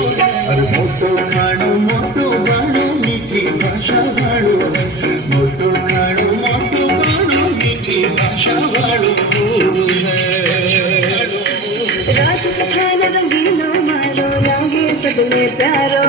अरे मोटो खाणो मोटो बाणो मीठी भाषा वाळो मोटो खाणो मोटो बाणो मीठी भाषा वाळो राज सखान रंगीनो मारो लागे सबने प्यारो